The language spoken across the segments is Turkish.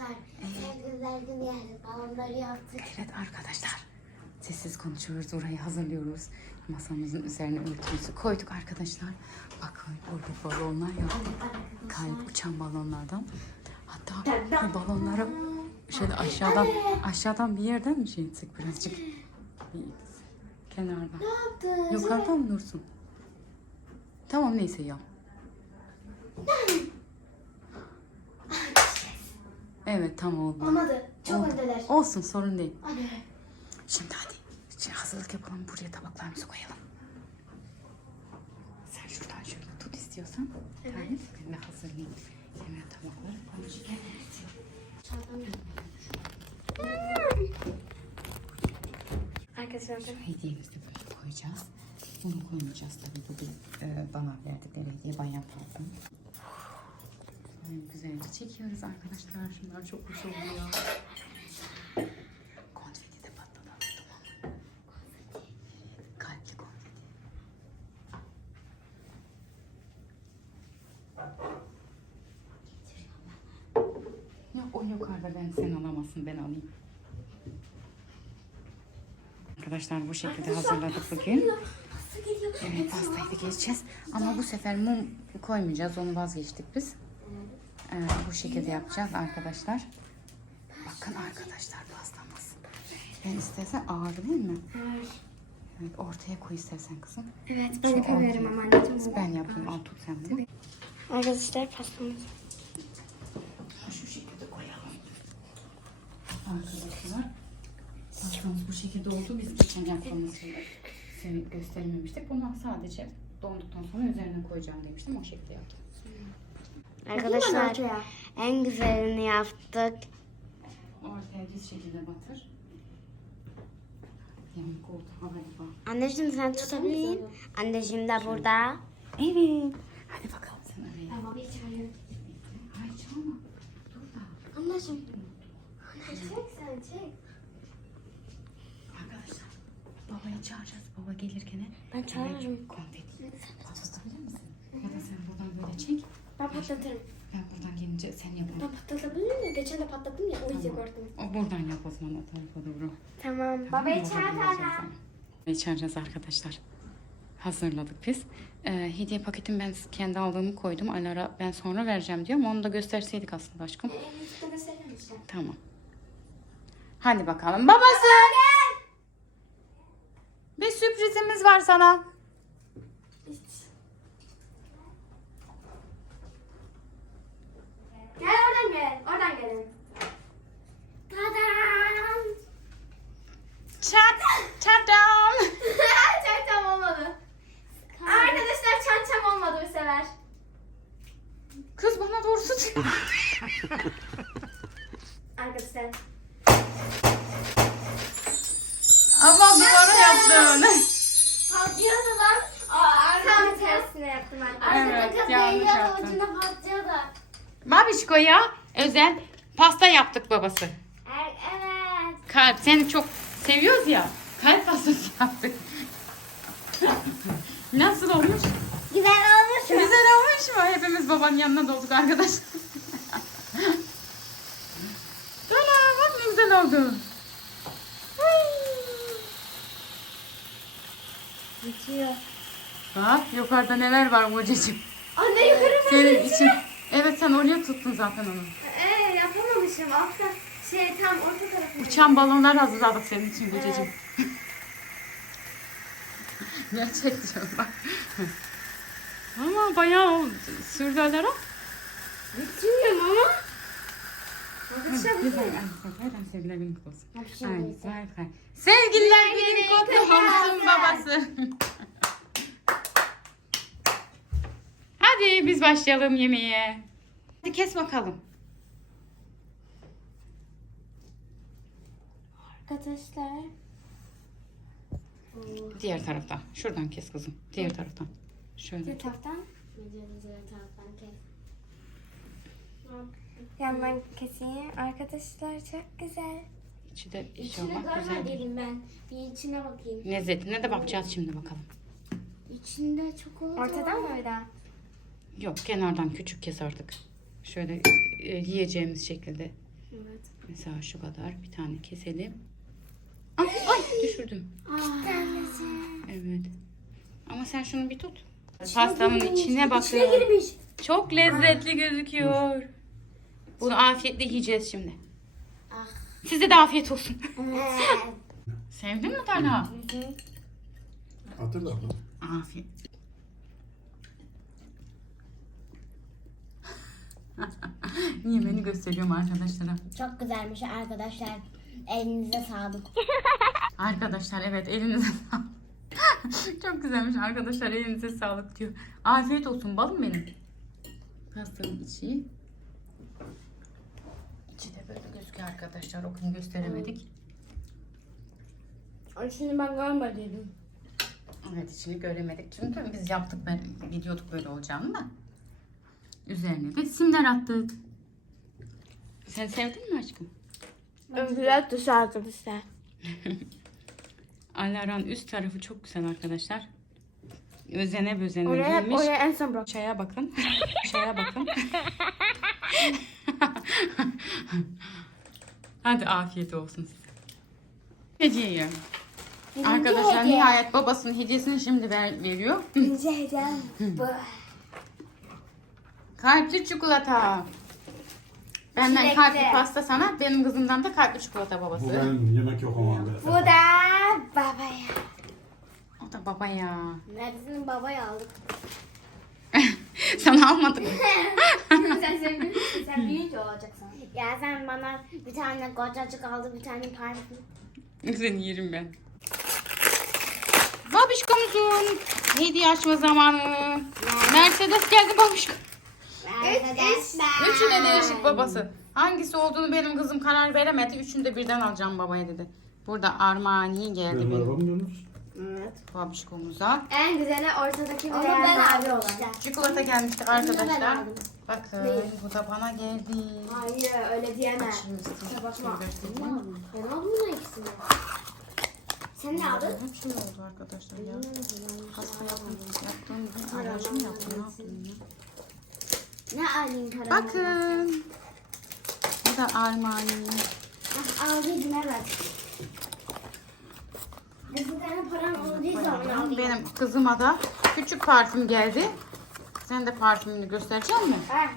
Arkadaşlar sevgililer günü yani balonları yaptık. Evet arkadaşlar. Sessiz konuşuyoruz. Orayı hazırlıyoruz. Masamızın üzerine örtümüzü koyduk arkadaşlar. Bakın burada balonlar yaptık. Kalp uçan balonlardan. Hatta bu balonları şöyle aşağıdan aşağıdan bir yerden mi şey etsek birazcık? Bir kenardan. Ne yaptın? Yukarıdan mı dursun? Tamam neyse ya. Evet tam oldu. Olmadı. Çok Oldu. öndeler. Olsun sorun değil. Hadi. Şimdi hadi. Şimdi hazırlık yapalım. Buraya tabaklarımızı koyalım. Sen şuradan şöyle tut istiyorsan. Evet. Tamam. Ben de hazırlayayım. Hemen tabakları koyacağım. Arkadaşlar Hediyemizi böyle koyacağız. Bunu koymayacağız tabii. Bu bir e, bana verdikleri hediye. Bayan parfüm. Güzelce çekiyoruz arkadaşlar. Şunlar çok hoş oluyor. Konfeti de patlatalım tamam mı? Kalpli konfeti. Yok o yukarıda ben sen alamazsın ben alayım. Arkadaşlar bu şekilde hazırladık bugün. Evet pastayı da geçeceğiz. Ama bu sefer mum koymayacağız. Onu vazgeçtik biz. Ee, bu şekilde yapacağız arkadaşlar. Bakın arkadaşlar pastamız. Ben istersen ağır değil mi? Evet ortaya koy istersen kızım. Evet ben yapamıyorum ama anneciğim. Ben yapayım. Al tut sen bunu. Arkadaşlar pastamız. Şu şekilde koyalım. Arkadaşlar. Pastamız bu şekilde oldu. Biz geçen size göstermemiştik. Bunu sadece donduktan sonra üzerine koyacağım demiştim. O şekilde yaptım. Arkadaşlar en güzelini yaptık. Ortaya düz şekilde batır. Yemek oldu harika. Anneciğim sen tutabilir. Anneciğim de burada. Evet. Hadi bakalım sen oraya. Tamam içerim. Ay çalma. Dur da. Anneciğim. Çek sen çek. Arkadaşlar babayı çağıracağız. Baba gelirken Ben çağırırım. konfeti patlatabilir misin? Ya da sen buradan böyle çek. Ben patlatırım. Ben buradan gelince sen yap Ben patlatabilir miyim? Geçen de patlattım ya o yüzden Tamam. gördüm. O buradan yap o zaman o tarafa doğru. Tamam. Hala. çağıracağız. Babayı çağıracağız arkadaşlar. Hazırladık biz. Ee, hediye paketimi ben kendi aldığımı koydum. Alara ben sonra vereceğim diyor ama onu da gösterseydik aslında aşkım. Göstermişler. Tamam. Hadi bakalım. Babası! Bir sürprizimiz var sana. Gel oradan gel. Oradan gelin. Tadam. Çat, çatam. çantam olmadı. Arkadaşlar çantam olmadı bu sefer. Kız bana doğrusu çık. Arkadaşlar. Ama duvara yaptın. Patlıyordu lan. Aa, Tam tersine yaptım arkadaşlar. Evet, yanlış yaptın. ucunda patlıyordu. Babişko ya. Özel pasta yaptık babası. Er- Evet. Kalp seni çok seviyoruz ya. Kalp pastası yaptık. Nasıl olmuş? Güzel olmuş mu? Güzel olmuş mu? Hepimiz babanın yanına dolduk arkadaşlar. Ana bak ne güzel oldu. Bitiyor. Bak yukarıda neler var kocacığım. Anne yukarı? Senin için. Evet sen oraya tuttun zaten onu. Ee yapamamışım. Altta şey tam orta tarafı. Uçan balonlar hazırladık senin için kocacığım. Gerçek diyorum bak. Ama bayağı o sürdü Alara. Bitirmiyorum ama. Sevgililer günün kutlu olsun. babası. Hadi biz başlayalım yemeğe. Hadi kes bakalım. Arkadaşlar. Diğer taraftan. Şuradan kes kızım. Diğer taraftan. Şöyle. Bir taraftan. Diğer taraftan kes. Yandan keseyim. Arkadaşlar çok güzel. İçi de İçine inşallah güzel. görmediydim ben. Bir içine bakayım. Lezzetine de bakacağız şimdi bakalım. İçinde çok oldu. Ortadan mı daha? Yok kenardan küçük kes artık. Şöyle e, yiyeceğimiz şekilde. Evet. Mesela şu kadar bir tane keselim. Ay, ay düşürdüm. Evet. Ama sen şunu bir tut. Pastamın içine bakın. girmiş. Çok lezzetli gözüküyor. Bunu afiyetle yiyeceğiz şimdi. Ah. Size de afiyet olsun. Sevdin mi Talha? Hatırla abla. Afiyet. Yemeni gösteriyorum arkadaşlara. Çok güzelmiş arkadaşlar. Elinize sağlık. Arkadaşlar evet elinize sağlık. Çok güzelmiş arkadaşlar elinize sağlık diyor. Afiyet olsun balım benim. Pastanın içi. İçi de böyle gözüküyor arkadaşlar. O gün gösteremedik. Ay şimdi ben galiba dedim. Evet içini göremedik. Çünkü biz yaptık ben biliyorduk böyle olacağını da. Üzerine de simler attık. Sen sevdin mi aşkım? Güzel dışı arkadaşlar. Alaran üst tarafı çok güzel arkadaşlar. Özene bözene Oraya, giymiş. oraya en son bırak. Çaya bakın. Çaya bakın. Hadi afiyet olsun size. Hediye. Arkadaşlar hediye. nihayet babasının hediyesini şimdi ver, veriyor. İnce hediyem bu. Kalpli çikolata. Benden Çilekli. kalpli pasta sana, benim kızımdan da kalpli çikolata Bu babası. benim yemek yok ama. Bu da babaya. O da baba ya. Neredesin babaya aldık. Sana almadım. sen sevdin mi? Sen büyüyünce olacak sana. Ya sen bana bir tane kocacık aldı bir tane parfüm. Seni yerim ben. Babişkomuzun hediye açma zamanı. Mercedes geldi babişkom. Üçü de değişik babası. Hangisi olduğunu benim kızım karar veremedi. Üçünü de birden alacağım babaya dedi. Burada Armani geldi Benim benim arabam diyorsunuz. Evet. babişkomuza. En güzeli ortadaki bir ben mavi olan. Çikolata gelmişti ben arkadaşlar. aldım. Bakın Neyi? bu da bana geldi. Hayır öyle diyemem. Açayım istedim. Bakma. Şöyle göstereyim. Ben aldım bunu ikisini. Sen ne aldın? Hep şey oldu arkadaşlar ya. Pasta yaptım. Yaptım. Bir alerjim yaptım. Ne yaptım ya? Ne alayım paramı? Bakın. Bu da Armani. Ah, aldıydım evet. E, Bu tane param olduğu zaman aldım. Benim kızıma da küçük parfüm geldi. Sen de parfümünü gösterecek misin? Ah,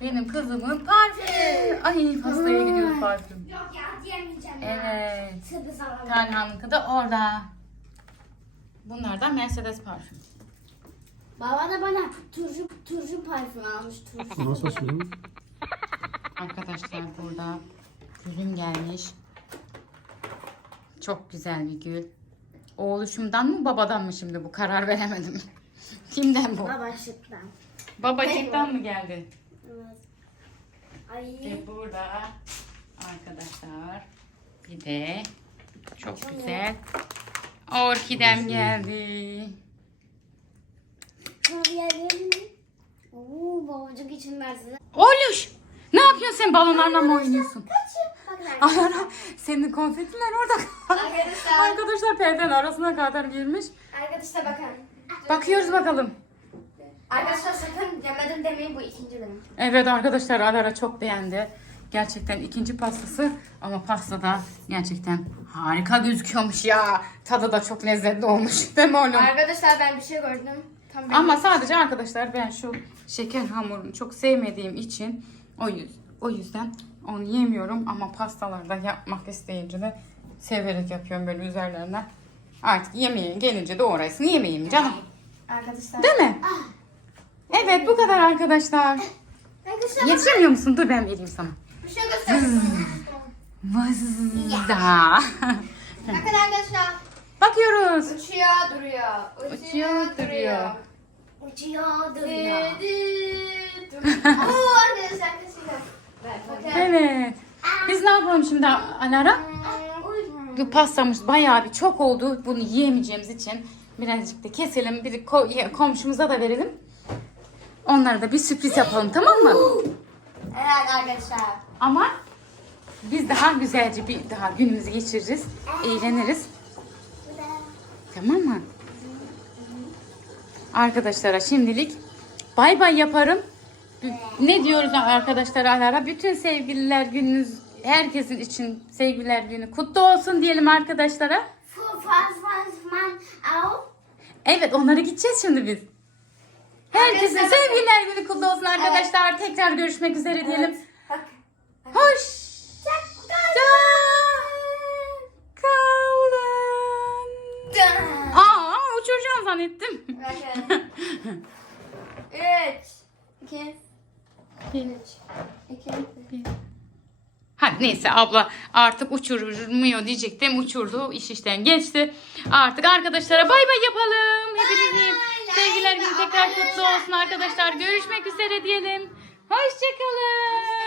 Benim kızımın parfümü. Ay pastaya gidiyor parfüm. Yok ya diyemeyeceğim Evet. Sırrı sana. Talha'nınki de orada. Bunlar da Mercedes parfüm. Baba da bana turcu, turcu parfüm almış. Turcu. Nasıl açılıyor? Arkadaşlar burada gülüm gelmiş. Çok güzel bir gül. Oğluşumdan mı babadan mı şimdi bu karar veremedim. Kimden bu? Baba şıktan. Babacıktan mı geldi? Evet. Ay. Ve burada arkadaşlar bir de çok güzel orkidem geldi. Oo babacık için versin. Oluş! Ne yapıyorsun sen balonlarla mı oynuyorsun? Ara senin konfetiler orada. Arkadaşlar. Arkadaşlar perdenin arasına kadar girmiş. Arkadaşlar bakın. Bakıyoruz bakalım. Arkadaşlar sakın yemedim demeyin bu ikinci benim. Evet arkadaşlar Alara çok beğendi. Gerçekten ikinci pastası ama pasta da gerçekten harika gözüküyormuş ya. Tadı da çok lezzetli olmuş değil mi oğlum? Arkadaşlar ben bir şey gördüm. Tam. Ama sadece arkadaşlar ben şu şeker hamurunu çok sevmediğim için o yüz o yüzden onu yemiyorum ama pastalarda yapmak isteyince de severek yapıyorum böyle üzerlerine. Artık yemeğe gelince de orasını yemeyeyim canım. Arkadaşlar. Değil mi? Evet bu kadar arkadaşlar. Arkadaşlar Yetişemiyor musun? Dur ben vereyim sana. bir şey göstereyim. Vızda. Bakın arkadaşlar. Bakıyoruz. Uçuyor duruyor. Uçuyor, duruyor. Uçuyor duruyor. Oo arkadaşlar kaçıyor. Bakın. Evet. Biz ne yapalım şimdi Alara? Bu pastamız bayağı bir çok oldu. Bunu yiyemeyeceğimiz için birazcık da keselim. Bir ko- komşumuza da verelim. Onlara da bir sürpriz yapalım tamam mı? Evet arkadaşlar. Ama biz daha güzelce bir daha günümüzü geçiririz. Eğleniriz. Tamam mı? Arkadaşlara şimdilik bay bay yaparım. ne diyoruz arkadaşlar ara? Bütün sevgililer gününüz herkesin için sevgililer günü kutlu olsun diyelim arkadaşlara. Evet onlara gideceğiz şimdi biz. Herkesin sevgililer günü kutlu olsun arkadaşlar. Tekrar görüşmek üzere diyelim. Hoş kalın. Zannettim. Bakın. Üç. İki. Üç. İki. Hadi neyse abla artık uçurmuyor diyecektim. Uçurdu. iş işten geçti. Artık arkadaşlara bay bay yapalım. Hepinizin sevgiler günü tekrar kutlu olsun arkadaşlar. Görüşmek üzere diyelim. Hoşçakalın.